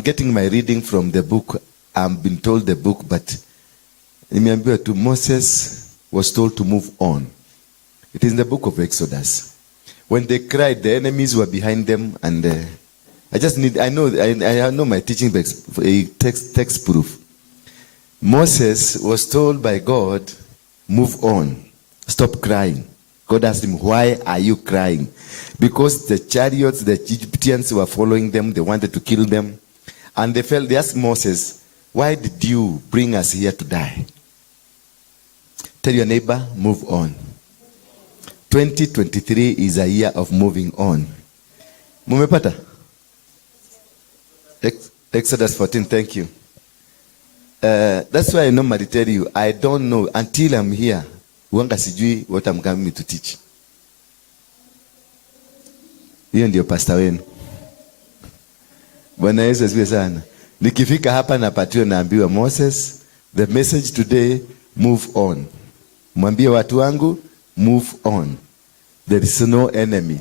I'm getting my reading from the book. I've been told the book, but remember, Moses was told to move on. It is in the book of Exodus. When they cried, the enemies were behind them, and I know my teaching text proof. Moses was told by God, move on, stop crying. God asked him, why are you crying? Because the chariots, the Egyptians were following them, they wanted to kill them. And they asked Moses, why did you bring us here to die? Tell your neighbor, move on. 2023 is a year of moving on. Mumepata? Exodus 14, thank you. That's why I normally tell you, I don't know until I'm here. Wanga sijui what I'm coming to teach. Hiyo ndio pastor wenu. Bwana Yesu asifiwe sana. Nikifika hapa napatiwa naambiwa, Moses, the message today, move on. Mwambie watu wangu, move on. There is no enemy.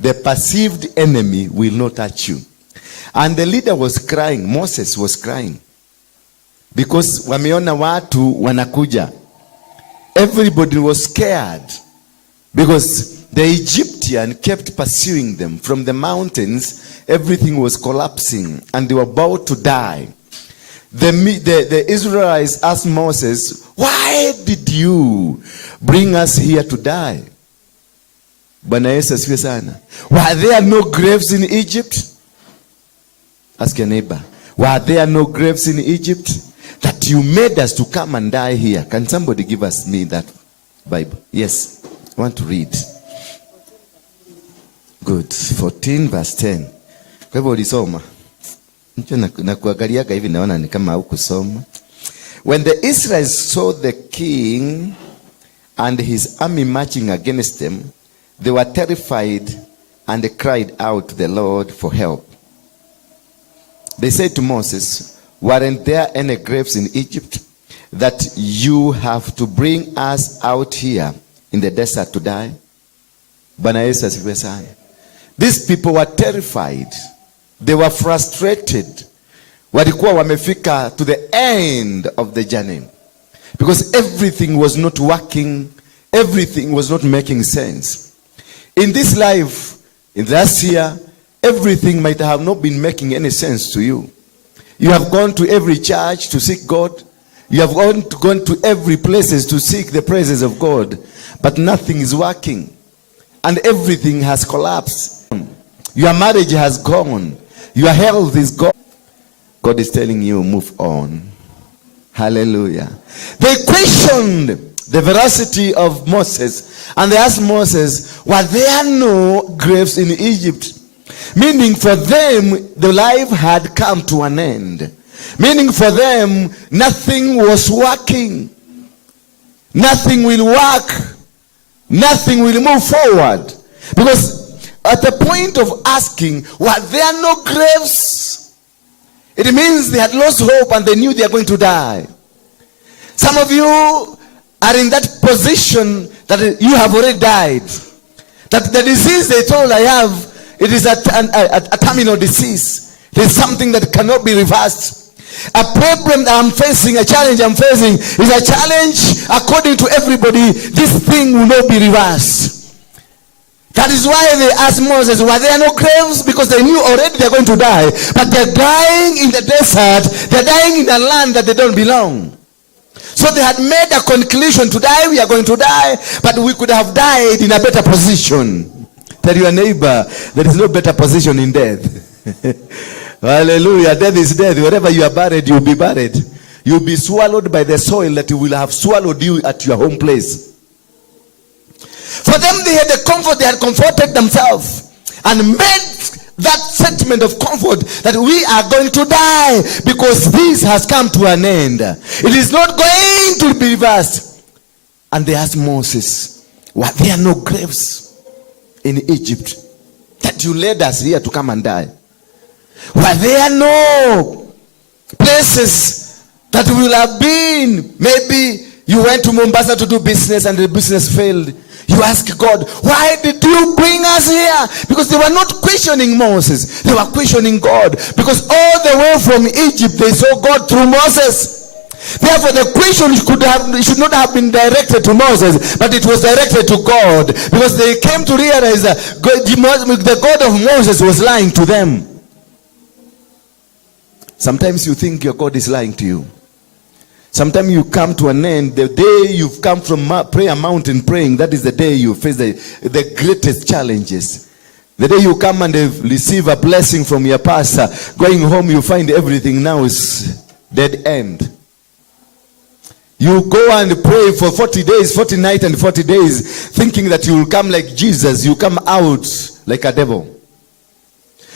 The perceived enemy will not touch you. And the leader was crying. Moses was crying. Because wameona watu wanakuja. Everybody was scared. Because the Egyptian kept pursuing them. From the mountains, everything was collapsing. And they were about to die. The Israelites asked Moses, why did you bring us here to die? Bwana Yesu asifiwe sana. Were there no graves in Egypt? Ask your neighbor. Were there no graves in Egypt? That you made us to come and die here. Can somebody give me that Bible? Yes. I want to read. Good. 14 verse 10. Kwa hivyo ulisoma. Nakuangaliaga hivi naona ni kama hukusoma. When the Israelites saw the king and his army marching against them, they were terrified and they cried out to the Lord for help. They said to Moses, weren't there any graves in Egypt that you have to bring us out here in the desert to die? Bwana Yesu asifiwe sana. These people were terrified. They were frustrated. Walikuwa wamefika to the end of the journey. Because everything was not working. Everything was not making sense. In this life, in last year, everything might have not been making any sense to you. You have gone to every church to seek God. You have gone to every places to seek the presence of God. But nothing is working. And everything has collapsed. Your marriage has gone. Your health is gone. God is telling you, move on. Hallelujah. They questioned the veracity of Moses. And they asked Moses, were there no graves in Egypt? Meaning for them, the life had come to an end. Meaning for them, nothing was working. Nothing will work. Nothing will move forward. Because at the point of asking, were there no graves? It means they had lost hope and they knew they are going to die. Some of you are in that position that you have already died. That the disease they told I have, it is a terminal disease. It is something that cannot be reversed. A problem that I'm facing, a challenge I'm facing, is a challenge according to everybody. This thing will not be reversed. That is why they asked Moses, were there no graves? Because they knew already they're going to die. But they're dying in the desert. They're dying in a land that they don't belong. So they had made a conclusion to die. We are going to die. But we could have died in a better position. Tell your neighbor, there is no better position in death. Hallelujah. Death is death. Wherever you are buried, you'll be buried. You'll be swallowed by the soil that will have swallowed you at your home place. For them, they had the comfort. They had comforted themselves and made that sentiment of comfort that we are going to die because this has come to an end. It is not going to be reversed. And they asked Moses, were there no graves in Egypt that you led us here to come and die? Were there no places that will have been, maybe you You went to Mombasa to do business and the business failed. You ask God, why did you bring us here? Because they were not questioning Moses. They were questioning God. Because all the way from Egypt, they saw God through Moses. Therefore, the question should not have been directed to Moses, but it was directed to God. Because they came to realize that the God of Moses was lying to them. Sometimes you think your God is lying to you. Sometimes you come to an end. The day you've come from prayer mountain praying, that is the day you face the greatest challenges. The day you come and receive a blessing from your pastor, going home you find everything now is dead end. You go and pray for 40 days, 40 nights and 40 days, thinking that you will come like Jesus. You come out like a devil.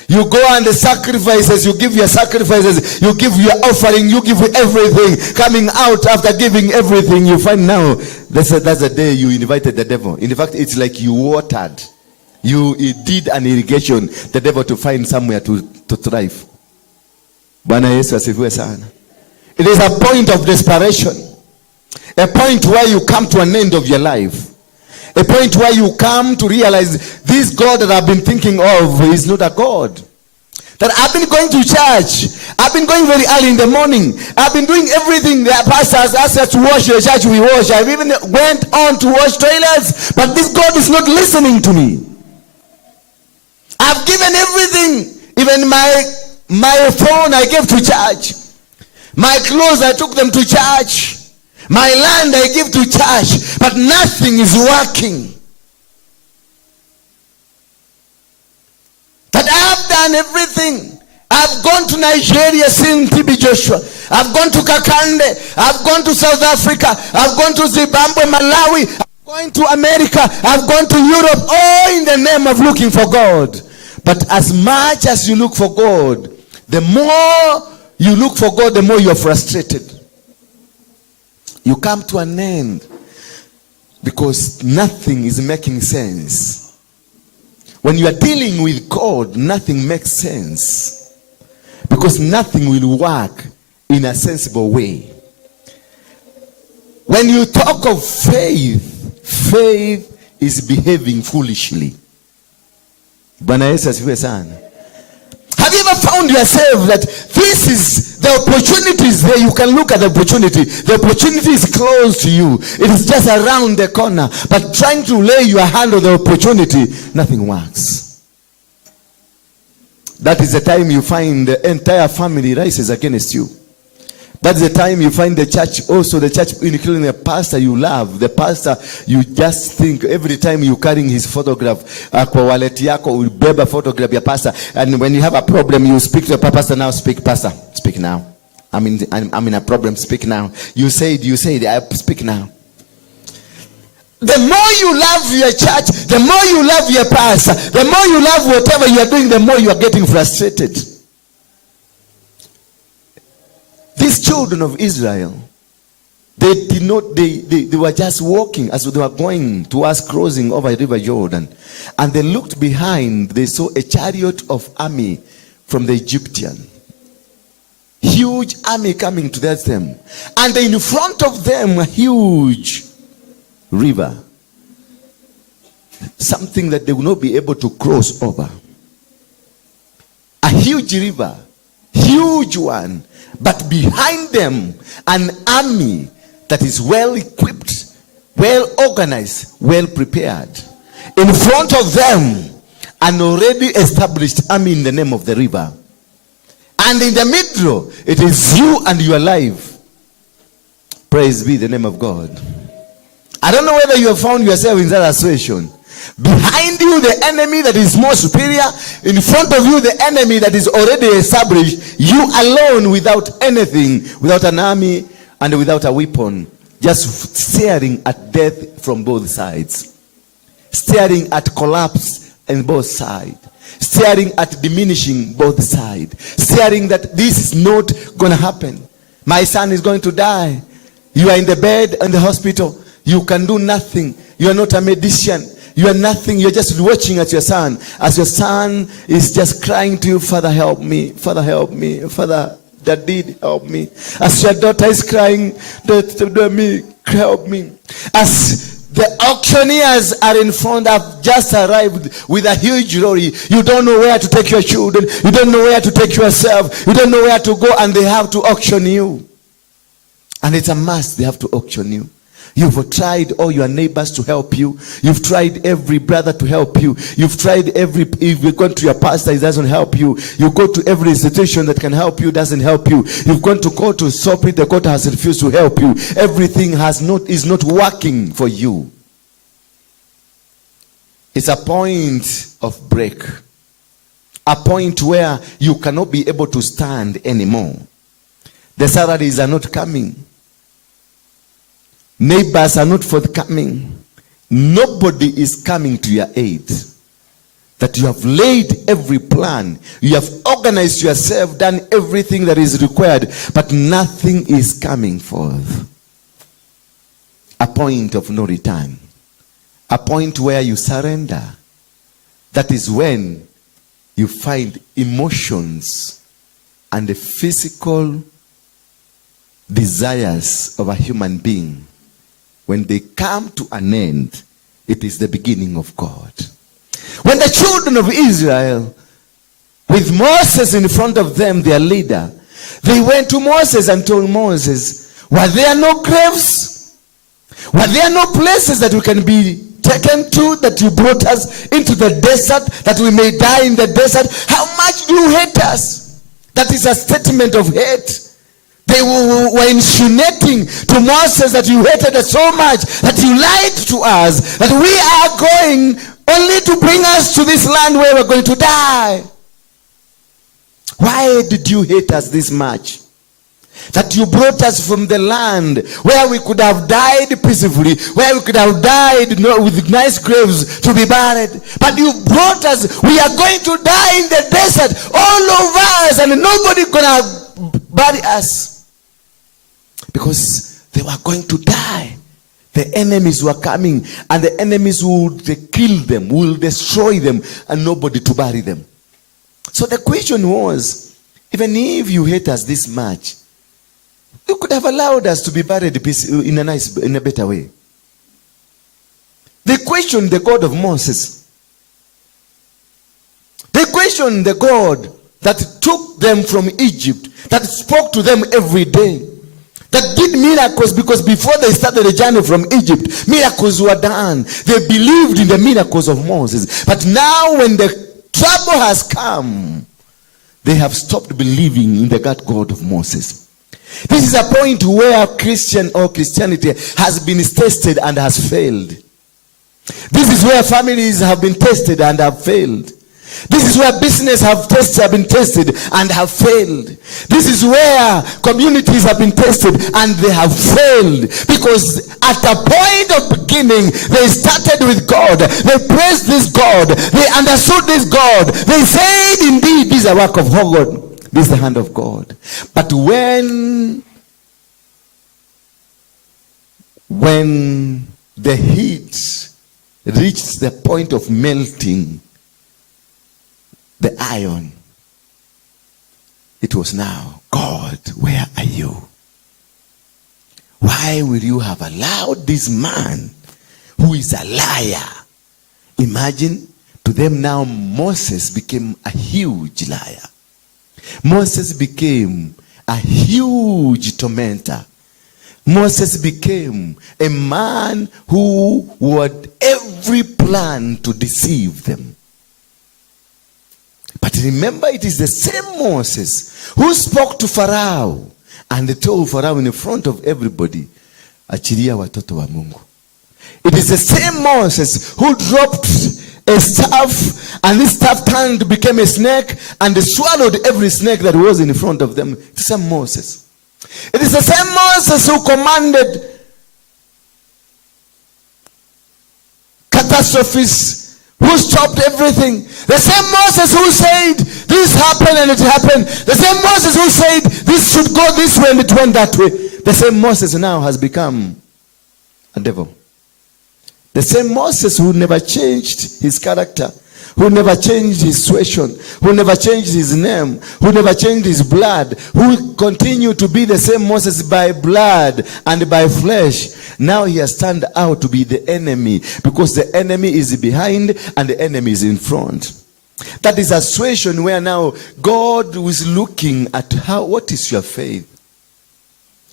You go and the sacrifices, you give your sacrifices, you give your offering, you give everything. Coming out after giving everything, you find now that's the day you invited the devil. In fact, it's like you watered. You did an irrigation, the devil to find somewhere to thrive. Bwana Yesu asifiwe sana. It is a point of desperation. A point where you come to an end of your life. A point where you come to realize this God that I've been thinking of is not a God. That I've been going to church. I've been going very early in the morning. I've been doing everything the pastors asked us to wash the church, we wash. I've even went on to wash toilets. But this God is not listening to me. I've given everything. Even my phone I gave to church. My clothes I took them to church. My land I give to church, but nothing is working. But I've done everything. I've gone to Nigeria, seen TB Joshua. I've gone to Kakande. I've gone to South Africa. I've gone to Zimbabwe, Malawi. I've gone to America. I've gone to Europe. All in the name of looking for God. But as much as you look for God, the more you look for God, the more you're frustrated. You come to an end because nothing is making sense. When you are dealing with God, nothing makes sense because nothing will work in a sensible way. When you talk of faith, faith is behaving foolishly. Bwana Yesu asifiwe sana. Have you ever found yourself that this is the opportunities there? You can look at the opportunity. The opportunity is close to you. It is just around the corner. But trying to lay your hand on the opportunity, nothing works. That is the time you find the entire family rises against you. That's the time you find the church, also the church, including the pastor you love. The pastor, you just think every time you carrying his photograph, kwa wallet yako, ubeba photograph ya pastor. And when you have a problem, you speak to the pastor. Now speak, pastor. Speak now. I'm in a problem. Speak now. You say it. I speak now. The more you love your church, the more you love your pastor, the more you love whatever you are doing, the more you are getting frustrated. These children of Israel, they were just walking as they were going towards crossing over the river Jordan. And they looked behind, they saw a chariot of army from the Egyptian. Huge army coming to them. And in front of them, a huge river. Something that they will not be able to cross over. A huge river. Huge one. But behind them, an army that is well equipped, well organized, well prepared. In front of them, an already established army in the name of the river. And in the middle, it is you and your life. Praise be the name of God. I don't know whether you have found yourself in that situation. Behind you, the enemy that is more superior. In front of you, the enemy that is already established. You alone without anything, without an army and without a weapon. Just staring at death from both sides. Staring at collapse on both sides. Staring at diminishing both sides. Staring that this is not going to happen. My son is going to die. You are in the bed in the hospital. You can do nothing. You are not a medician. You are nothing. You're just watching at your son. As your son is just crying to you, Father, help me. Father, help me. Father, Daddy, help me. As your daughter is crying, me, help me. As the auctioneers are in front, have just arrived with a huge lorry. You don't know where to take your children. You don't know where to take yourself. You don't know where to go, and they have to auction you. And it's a must, they have to auction you. You've tried all your neighbors to help you. You've tried every brother to help you. You've tried if you go to your pastor, he doesn't help you. You go to every institution that can help you, doesn't help you. You've gone to court to stop it, the court has refused to help you. Everything is not working for you. It's a point of break. A point where you cannot be able to stand anymore. The salaries are not coming. Neighbors are not forthcoming. Nobody is coming to your aid. That you have laid every plan. You have organized yourself, done everything that is required, but nothing is coming forth. A point of no return. A point where you surrender. That is when you find emotions and the physical desires of a human being. When they come to an end, it is the beginning of God. When the children of Israel, with Moses in front of them, their leader, they went to Moses and told Moses, were there no graves? Were there no places that we can be taken to, that you brought us into the desert, that we may die in the desert? How much do you hate us? That is a statement of hate. They were insinuating to Moses that you hated us so much, that you lied to us, that we are going only to bring us to this land where we're going to die. Why did you hate us this much? That you brought us from the land where we could have died peacefully, where we could have died with nice graves to be buried. But you brought us, we are going to die in the desert, all of us, and nobody gonna bury us. Because they were going to die. The enemies were coming, and the enemies would kill them, will destroy them, and nobody to bury them. So the question was, even if you hate us this much, you could have allowed us to be buried in a better way. They questioned the God of Moses. They questioned the God that took them from Egypt, that spoke to them every day, that did miracles, because before they started the journey from Egypt, miracles were done. They believed in the miracles of Moses. But now when the trouble has come, they have stopped believing in the God of Moses. This is a point where Christianity has been tested and has failed. This is where families have been tested and have failed. This is where business have been tested and have failed. This is where communities have been tested and they have failed. Because at a point of beginning, they started with God. They praised this God. They understood this God. They said, indeed, this is a work of God. This is the hand of God. But when the heat reached the point of melting the iron, it was now, God, where are you? Why will you have allowed this man who is a liar? Imagine, to them now Moses became a huge liar. Moses became a huge tormentor. Moses became a man who had every plan to deceive them. But remember, it is the same Moses who spoke to Pharaoh and told Pharaoh in front of everybody, achilia watoto wa Mungu. It is the same Moses who dropped a staff, and this staff became a snake and swallowed every snake that was in front of them. It's the same Moses. It is the same Moses who commanded catastrophes, who stopped everything. The same Moses who said this happened and it happened. The same Moses who said this should go this way and it went that way. The same Moses now has become a devil. The same Moses who never changed his character, who never changed his situation, who never changed his name, who never changed his blood, who continued to be the same Moses by blood and by flesh. Now he has turned out to be the enemy, because the enemy is behind and the enemy is in front. That is a situation where now God is looking at what is your faith?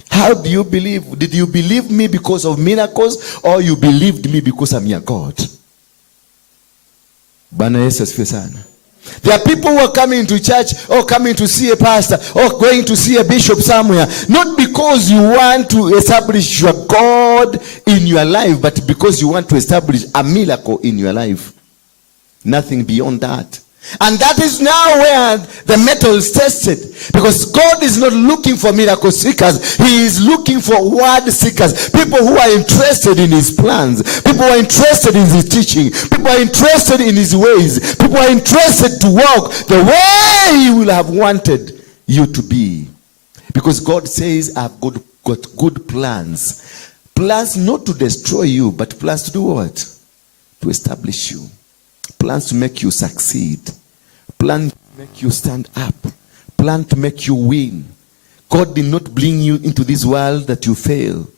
How do you believe? Did you believe me because of miracles, or you believed me because I'm your God? Bwana Yesu asifiwe sana. There are people who are coming to church, or coming to see a pastor, or going to see a bishop somewhere, not because you want to establish your God in your life, but because you want to establish a miracle in your life. Nothing beyond that. And that is now where the metal is tested, because God is not looking for miracle seekers. He is looking for word seekers, people who are interested in his plans, people who are interested in his teaching, people who are interested in his ways, people who are interested to walk the way he will have wanted you to be. Because God says, I've got good plans. Plans not to destroy you, but plans to do what? To establish you. Plans to make you succeed. Plan to make you stand up. Plan to make you win. God did not bring you into this world that you fail.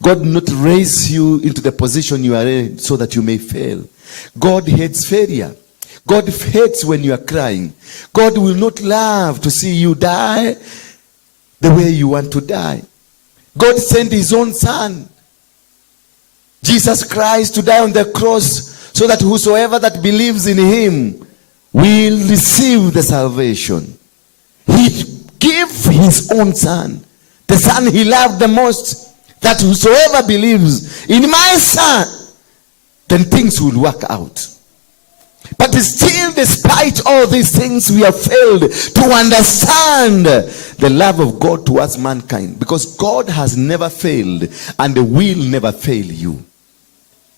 God did not raise you into the position you are in so that you may fail. God hates failure. God hates when you are crying. God will not love to see you die the way you want to die. God sent his own son, Jesus Christ, to die on the cross, so that whosoever that believes in him will receive the salvation. He gave his own son, the son he loved the most, that whosoever believes in my son, then things will work out. But still, despite all these things, we have failed to understand the love of God towards mankind, because God has never failed and will never fail you.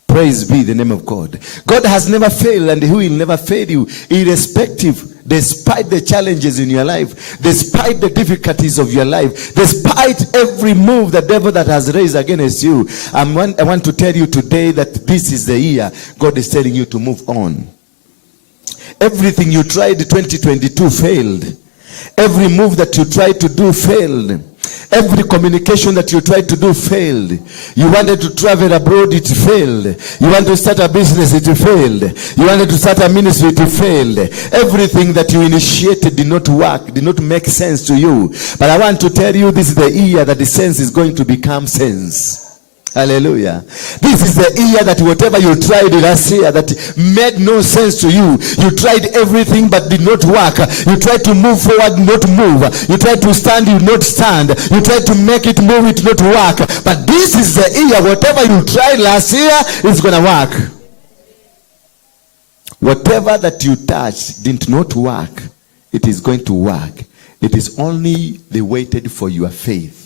Praise be the name of God. God has never failed, and he will never fail you, irrespective, despite the challenges in your life, despite the difficulties of your life, despite every move the devil that has raised against you. I want to tell you today that this is the year God is telling you to move on. Everything you tried 2022 failed. Every move that you tried to do failed. Every communication that you tried to do failed. You wanted to travel abroad, it failed. You wanted to start a business, it failed. You wanted to start a ministry, it failed. Everything that you initiated did not work, did not make sense to you. But I want to tell you, this is the year that the sense is going to become sense. Hallelujah. This is the year that whatever you tried last year that made no sense to you, you tried everything but did not work. You tried to move forward, not move. You tried to stand, you not stand. You tried to make it move, it not work. But this is the year, whatever you tried last year is going to work. Whatever that you touched did not work, it is going to work. It is only they waited for your faith.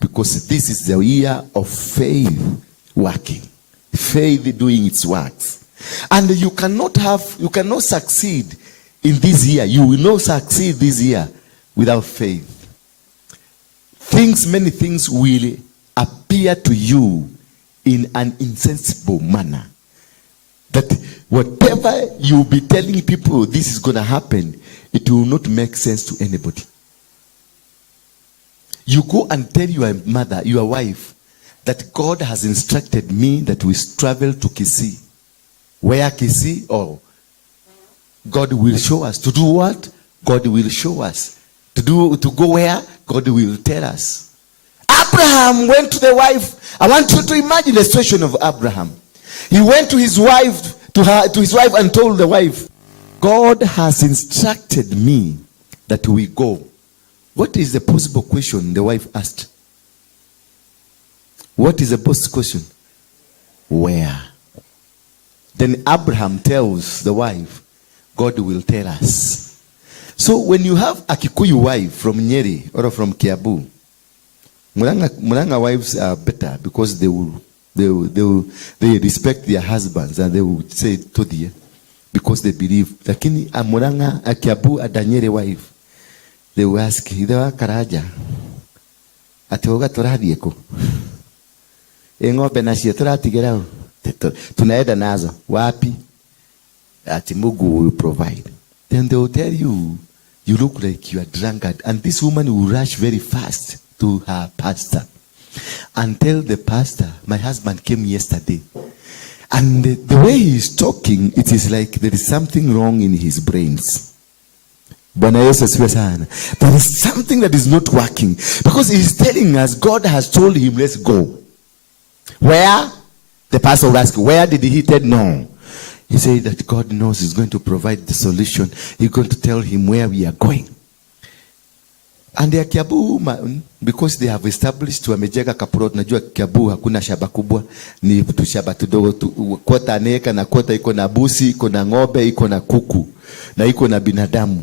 Because this is the year of faith working. Faith doing its works. And you cannot succeed in this year. You will not succeed this year without faith. Many things will appear to you in an insensible manner. That whatever you'll be telling people this is going to happen, it will not make sense to anybody. You go and tell your mother, your wife, that God has instructed me that we travel to Kisii. Where Kisii? Oh, God will show us. To do what? God will show us. To go where? God will tell us. Abraham went to the wife. I want you to imagine the situation of Abraham. He went to his wife, to his wife, and told the wife, God has instructed me that we go. What is the possible question the wife asked? What is the possible question? Where? Then Abraham tells the wife, God will tell us. So when you have a Kikuyu wife from Nyeri or from Kiabu, Muranga wives are better because they respect their husbands and they will say Todie because they believe. Lakini a Muranga, a Kiabu, a Danyeri wife, they will ask, Hidewa Karaja, atoga toradieko. Eng'ombe nacio tũratigĩra tunaenda nazo wapi? that Mungu will provide. Then they will tell you, you look like you are drunkard. And this woman will rush very fast to her pastor and tell the pastor, my husband came yesterday. And the way he is talking, it is like there is something wrong in his brains. There is something that is not working. Because he is telling us, God has told him, let's go. Where? The pastor will ask, where did he tell? No. He said that God knows he's going to provide the solution. He's going to tell him where we are going. And the Kiabu, because they have established to amejega kapurot, najua Kiabu hakuna shamba kubwa, ni tushamba tudogo, kwota aneka na kwota iko na busi, iko na ng'ombe, iko na kuku, na iko na binadamu.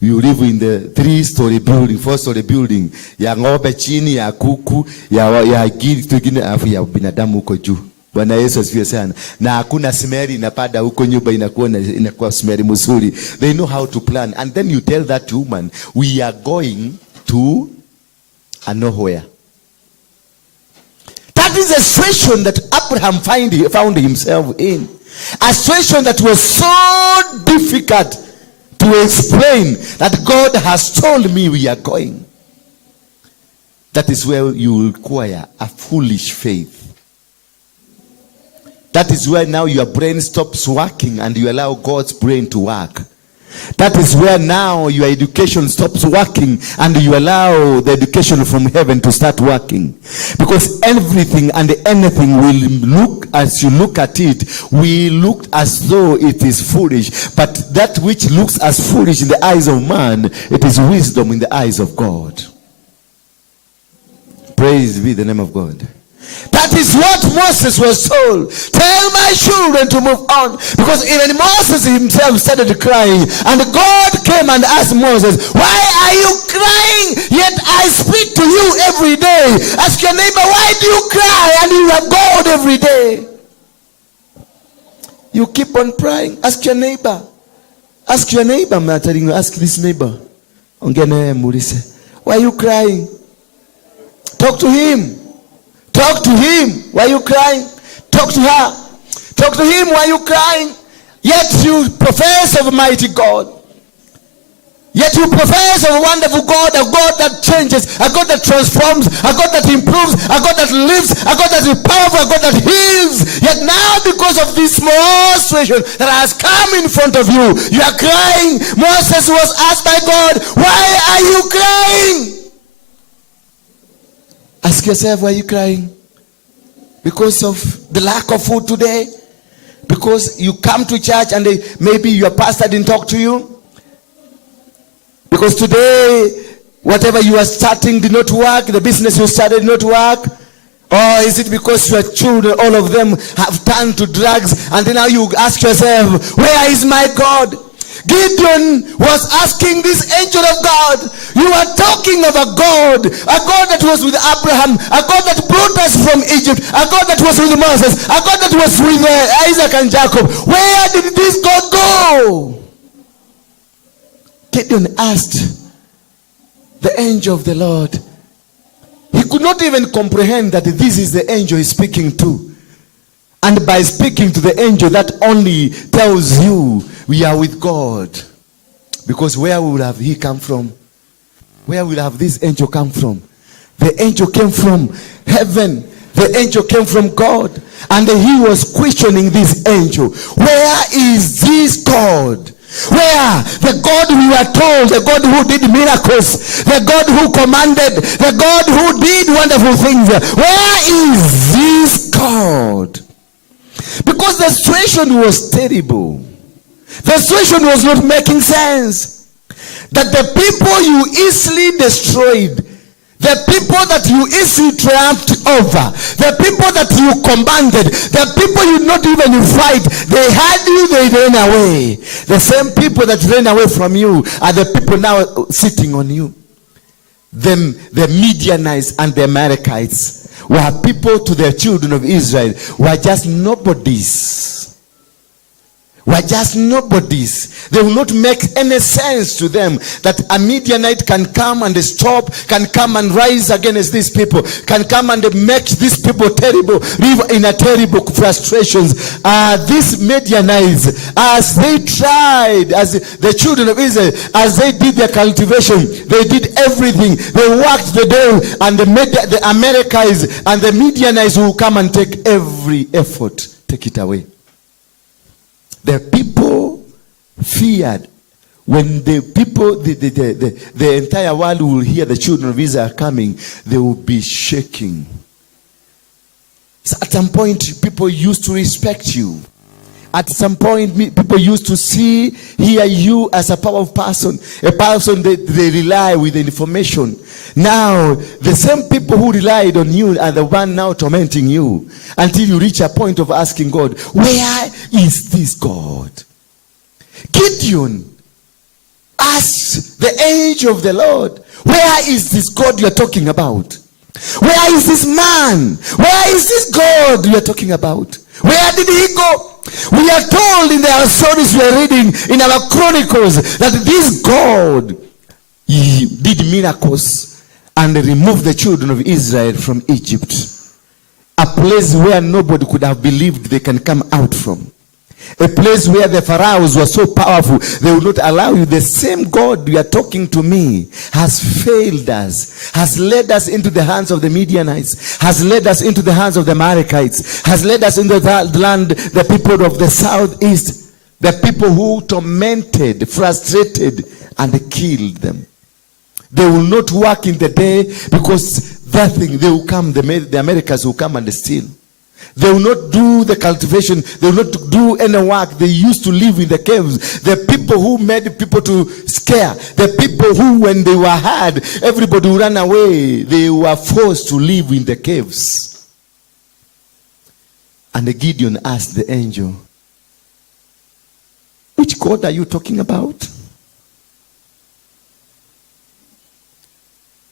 You live in the 3-story building, 4-story building, ya ng'ombe chini, ya kuku, ya gini, afu ya binadamu uko juu. Bwana Yesu asifiwe sana. Na hakuna smeri inapada huko, nyumba inakuwa smeri mzuri. They know how to plan. And then you tell that woman, we are going to a nowhere. That is a situation that Abraham found himself in. A situation that was so difficult to explain, that God has told me we are going. That is where you require a foolish faith. That is where now your brain stops working and you allow God's brain to work. That is where now your education stops working and you allow the education from heaven to start working. Because everything and anything will look, as you look at it, will look as though it is foolish. But that which looks as foolish in the eyes of man, it is wisdom in the eyes of God. Praise be the name of God. That is what Moses was told. Tell my children to move on. Because even Moses himself started crying. And God came and asked Moses, why are you crying? Yet I speak to you every day. Ask your neighbor, why do you cry? And you are God every day. You keep on crying. Ask your neighbor. Ask your neighbor. I'm not telling you. Ask this neighbor. Why are you crying? Talk to him. Talk to him. Why are you crying? Talk to her. Talk to him. Why are you crying? Yet you profess of a mighty God. Yet you profess of a wonderful God, a God that changes, a God that transforms, a God that improves, a God that lives, a God that is powerful, a God that heals. Yet now, because of this small situation that has come in front of you, you are crying. Moses was asked by God, why are you crying? Ask yourself, why are you crying? Because of the lack of food today? Because you come to church and maybe your pastor didn't talk to you? Because today, whatever you are starting did not work, the business you started did not work? Or is it because your children, all of them, have turned to drugs, and then now you ask yourself, where is my God? Gideon was asking this angel of God, you are talking of a God that was with Abraham, a God that brought us from Egypt, a God that was with Moses, a God that was with Isaac and Jacob. Where did this God go? Gideon asked the angel of the Lord. He could not even comprehend that this is the angel he's speaking to. And by speaking to the angel, that only tells you we are with God. Because where would have he come from? Where would have this angel come from? The angel came from heaven. The angel came from God. And he was questioning this angel. Where is this God? Where? The God we were told, the God who did miracles, the God who commanded, the God who did wonderful things. Where is this God? Because the situation was terrible. The situation was not making sense. That the people you easily destroyed, the people that you easily triumphed over, the people that you commanded, the people you not even fight, they had you, they ran away. The same people that ran away from you are the people now sitting on you. The Midianites and the Amalekites were people to the children of Israel, were just nobodies. were just nobodies. They will not make any sense to them that a Midianite can come and stop, can come and rise against these people, can come and make these people terrible, live in a terrible frustrations. These Midianites, as they tried, as the children of Israel, as they did their cultivation, they did everything. They worked the day, and the Amalekites and the Midianites will come and take every effort, take it away. The people feared. When the people, the entire world will hear the children of Israel coming, they will be shaking. So at some point, people used to respect you. At some point, people used to hear you as a powerful person, a person that they rely with the information. Now, the same people who relied on you are the one now tormenting you until you reach a point of asking God, where is this God? Gideon asked the angel of the Lord, where is this God you are talking about? Where is this man? Where is this God you are talking about? Where did he go? We are told in the stories we are reading in our chronicles that this God, he did miracles and removed the children of Israel from Egypt, a place where nobody could have believed they can come out from, a place where the pharaohs were so powerful they would not allow you. The same God you are talking to me has failed us, has led us into the hands of the Midianites, has led us into the hands of the Amalekites, has led us into the land, the people of the southeast, the people who tormented, frustrated, and killed them. They will not work in the day because that thing, they will come, the Americans will come and steal. They will not do the cultivation. They will not do any work. They used to live in the caves. The people who made people to scare. The people who, when they were hard, everybody would run away. They were forced to live in the caves. And Gideon asked the angel, which God are you talking about?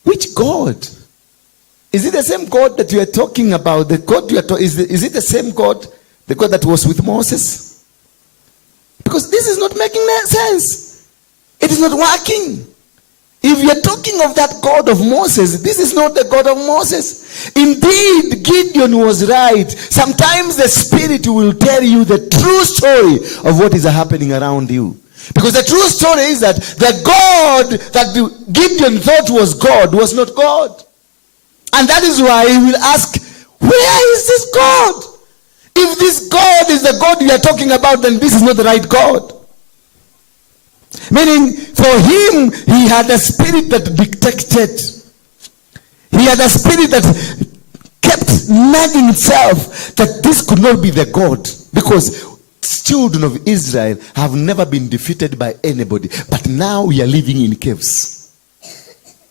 Which God? Is it the same God that you are talking about? The God you are is it the same God? The God that was with Moses? Because this is not making sense. It is not working. If you are talking of that God of Moses, this is not the God of Moses. Indeed, Gideon was right. Sometimes the Spirit will tell you the true story of what is happening around you. Because the true story is that the God that Gideon thought was God was not God. And that is why he will ask, where is this God? If this God is the God we are talking about, then this is not the right God. Meaning, for him, he had a spirit that dictated. He had a spirit that kept nagging itself that this could not be the God. Because children of Israel have never been defeated by anybody. But now we are living in caves.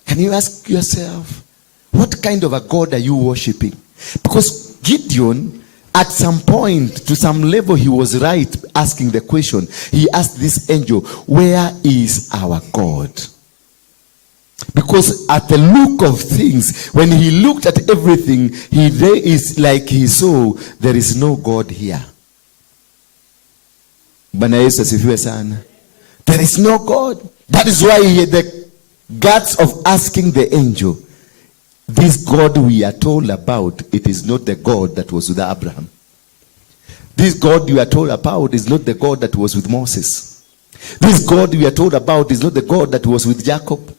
Can you ask yourself, what kind of a God are you worshiping? Because Gideon, at some point, to some level, he was right asking the question. He asked this angel, where is our God? Because at the look of things, when he looked at everything, is like he saw there is no God here. Bwana Yesu asifiwe sana. There is no God. That is why he had the guts of asking the angel, this God we are told about, it is not the God that was with Abraham. This God you are told about is not the God that was with Moses. This God we are told about is not the God that was with Jacob.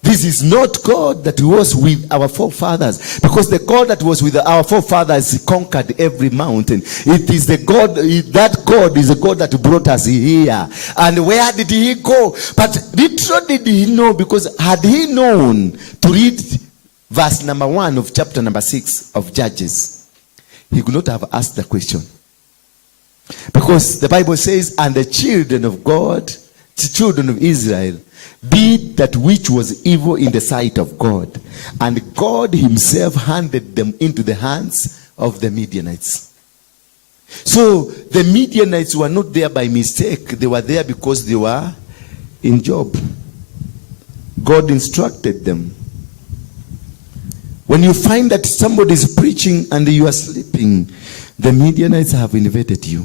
This is not God that was with our forefathers. Because the God that was with our forefathers conquered every mountain. It is the God, that God is the God that brought us here. And where did he go? But little did he know, because had he known to read verse number 1 of chapter number 6 of Judges, he could not have asked the question. Because the Bible says, and the children of God, the children of Israel, did that which was evil in the sight of God. And God himself handed them into the hands of the Midianites. So the Midianites were not there by mistake. They were there because they were in job. God instructed them. When you find that somebody is preaching and you are sleeping, the Midianites have invaded you.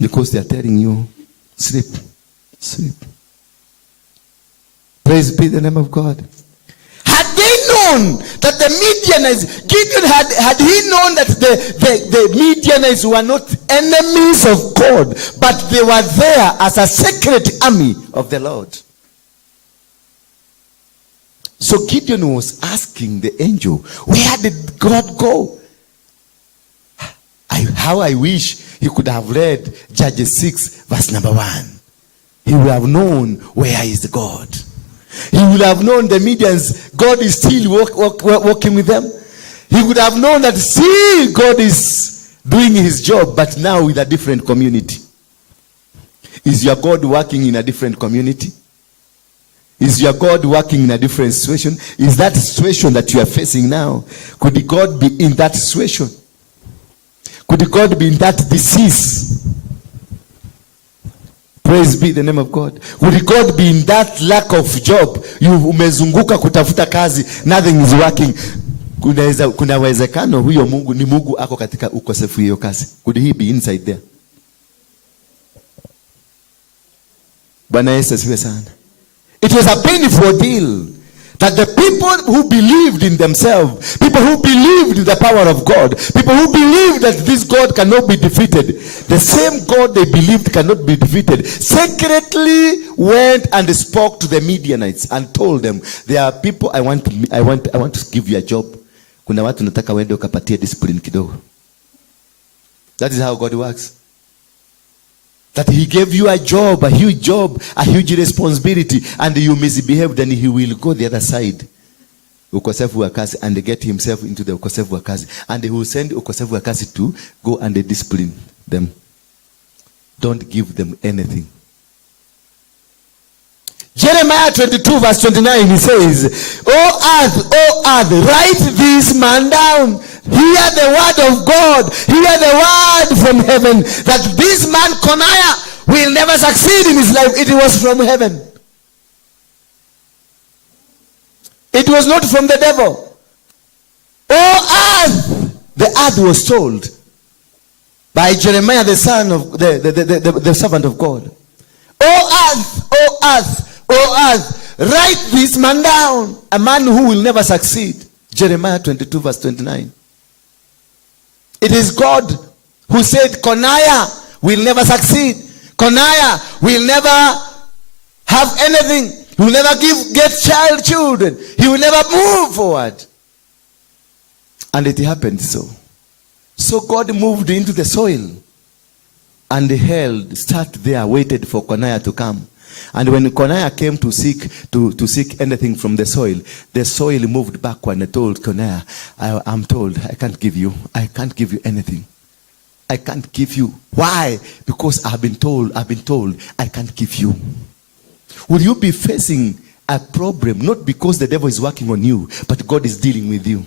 Because they are telling you, sleep, sleep. Praise be the name of God. Had they known that the Midianites, Gideon had he known that the Midianites were not enemies of God, but they were there as a secret army of the Lord. So Gideon was asking the angel, where did God go? How I wish he could have read Judges 6 verse number 1. He would have known where is God. He would have known the Midians, God is still working with them. He would have known that still God is doing his job, but now with a different community. Is your God working in a different community? Is your God working in a different situation? Is that situation that you are facing now, could God be in that situation? Could God be in that disease? Praise be the name of God. Would God be in that lack of job? You umezunguka kutafuta kazi, nothing is working. Kuna uwezekano huyo Mungu ni Mungu ako katika ukosefu hiyo kazi. Could he be inside there? Bwana Yesu asifiwe sana. It was a painful deal that the people who believed in themselves, people who believed in the power of God, people who believed that this God cannot be defeated, the same God they believed cannot be defeated, secretly went and spoke to the Midianites and told them, there are people I want to give you a job. Kuna watu nataka wende ukapatie discipline kidogo. That is how God works. That he gave you a job, a huge responsibility, and you misbehaved, and he will go the other side, ukosefu wa kazi, and get himself into the ukosefu wa kazi, and he will send ukosefu wa kazi to go and discipline them. Don't give them anything. Jeremiah 22 verse 29, he says, O earth, write this man down. Hear the word of God. Hear the word from heaven. That this man, Coniah, will never succeed in his life. It was from heaven. It was not from the devil. O earth, the earth was told by Jeremiah, the son of the servant of God. O earth, write this man down. A man who will never succeed. Jeremiah 22 verse 29. It is God who said Coniah will never succeed. Coniah will never have anything. He will never get children. He will never move forward. And it happened so. So God moved into the soil and sat there, waited for Coniah to come. And when Coniah came to seek anything from the soil moved backward and told Coniah, I'm told I can't give you anything. I can't give you. Why? Because I've been told I can't give you. Will you be facing a problem, not because the devil is working on you, but God is dealing with you?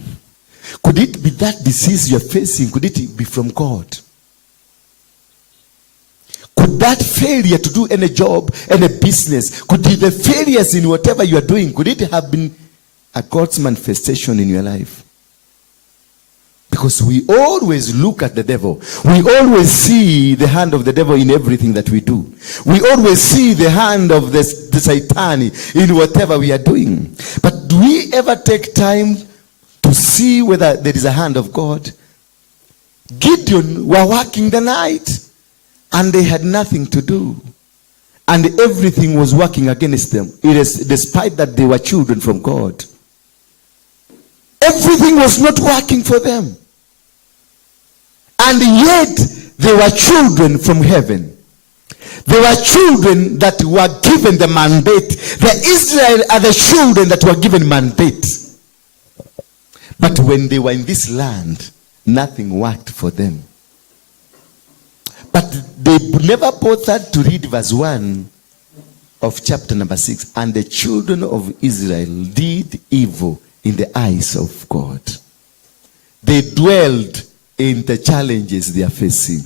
Could it be that disease you're facing? Could it be from God? Could that failure to do any job, any business, could be the failures in whatever you are doing, could it have been a God's manifestation in your life? Because we always look at the devil. We always see the hand of the devil in everything that we do. We always see the hand of the Satan in whatever we are doing. But do we ever take time to see whether there is a hand of God? Gideon were working the night. And they had nothing to do. And everything was working against them. It is despite that they were children from God. Everything was not working for them. And yet they were children from heaven. They were children that were given the mandate. The Israel are the children that were given mandate. But when they were in this land, nothing worked for them. But they never bothered to read verse 1 of chapter number 6. And the children of Israel did evil in the eyes of God. They dwelled in the challenges they are facing.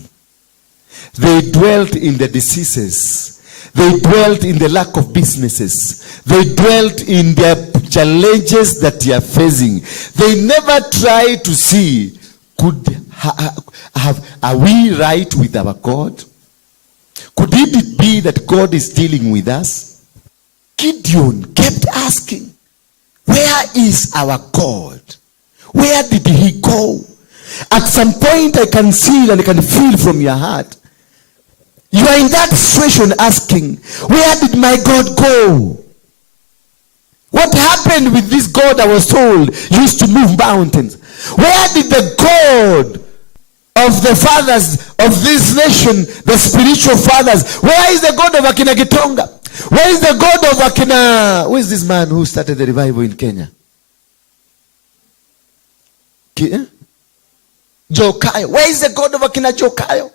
They dwelt in the diseases. They dwelt in the lack of businesses. They dwelt in their challenges that they are facing. They never tried to see, are we right with our God? Could it be that God is dealing with us? Gideon kept asking, where is our God? Where did he go? At some point I can see and I can feel from your heart, you are in that situation asking, where did my God go? What happened with this God I was told used to move mountains? Where did the God of the fathers of this nation, the spiritual fathers, where is the God of Akina Gitonga? Where is the God of Akina, who is this man who started the revival in Kenya? Jokayo. Where is the God of Akina Jokayo?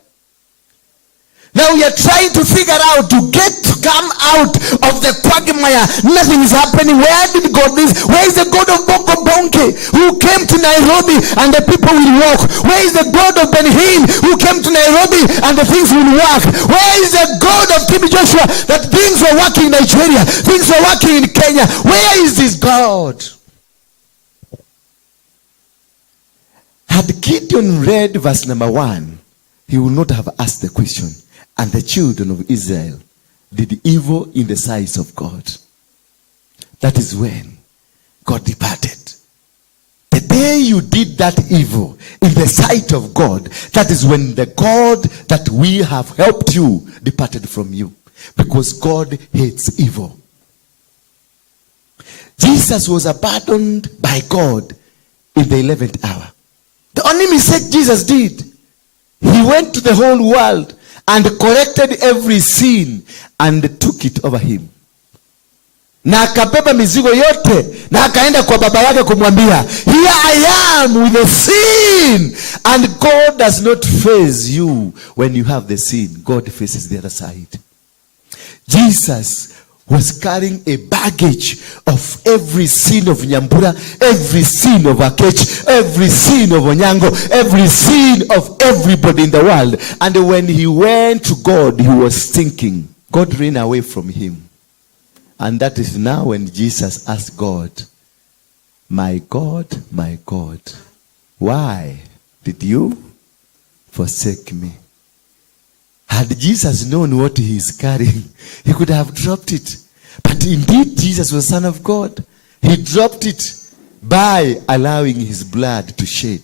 Now we are trying to figure out, to come out of the quagmire. Nothing is happening. Where did God is? Where is the God of Bongo Bonke who came to Nairobi and the people will walk? Where is the God of Ben Hinn who came to Nairobi and the things will work? Where is the God of Tim Joshua that things were working in Nigeria, things were working in Kenya? Where is this God? Had Gideon read verse number 1, he would not have asked the question, and the children of Israel did evil in the sight of God. That is when God departed. The day you did that evil in the sight of God, that is when the God that we have helped you departed from you. Because God hates evil. Jesus was abandoned by God in the 11th hour. The only mistake Jesus did, he went to the whole world and corrected every sin and took it over him. Na akabeba mizigo yote na akaenda kwa baba yake kumwambia, here I am with the sin. And God does not face you when you have the sin. God faces the other side. Jesus was carrying a baggage of every sin of Nyambura, every sin of Akech, every sin of Onyango, every sin of everybody in the world. And when he went to God, he was thinking. God ran away from him. And that is now when Jesus asked God, my God, why did you forsake me? Had Jesus known what he is carrying, he could have dropped it. But indeed, Jesus was Son of God. He dropped it by allowing his blood to shed.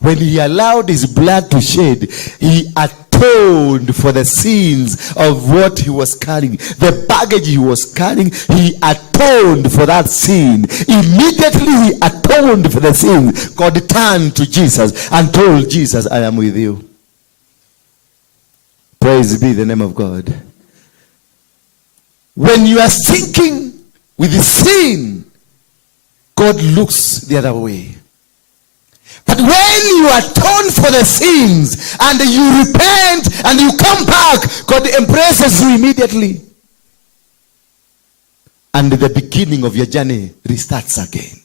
When he allowed his blood to shed, he atoned for the sins of what he was carrying. The baggage he was carrying, he atoned for that sin. Immediately he atoned for the sin. God turned to Jesus and told Jesus, I am with you. Praise be the name of God. When you are sinking with the sin, God looks the other way. But when you atone for the sins and you repent and you come back, God embraces you immediately. And the beginning of your journey restarts again.